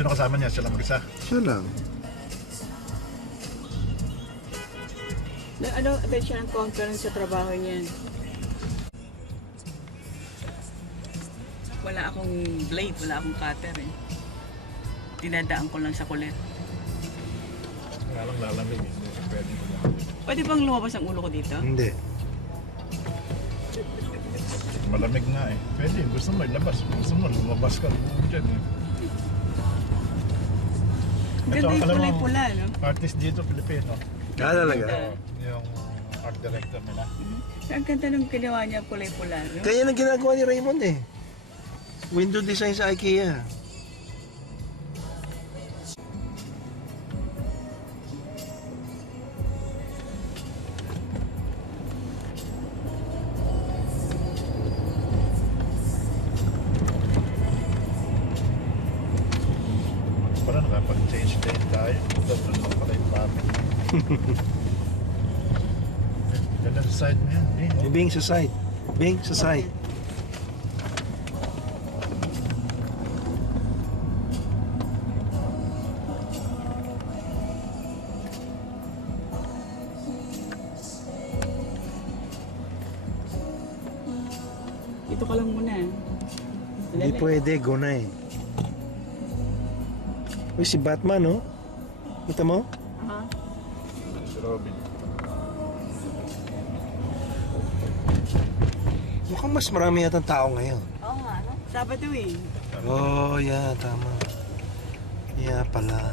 Sino kasama niya? Siya lang mag-isa? Siya lang. Ano, attend siya ng conference sa trabaho niya. Wala akong blade, wala akong cutter eh. Dinadaan ko lang sa kulit. Nga lang lalamig. Hindi siya pwede ko lang. Pwede bang lumabas ang ulo ko dito? Hindi. Malamig nga eh. Pwede. Gusto mo ilabas. Gusto mo lumabas ka. Diyan eh. Ang ganda yung alam mo, kulay-pula, no? artist dito, Pilipino. Talaga. Yung art director nila. Ang ganda nung ginawa niya kulay-pula, no? Kaya ang ginagawa ni Raymond eh. Window design sa IKEA. Parang nakapag-change lane tayo. Doon lang pala yung parking. Ganda sa side mo yan. Eh, oh. Bing sa side. Bing sa side. Ito ka lang muna. Hindi pwede, go na eh. Uy, si Batman, no? Kita mo? Aha. Si Robin. Mukhang mas marami yatang tao ngayon. Oo nga, no? Sabado eh. Oh, yeah, tama. Yeah pala.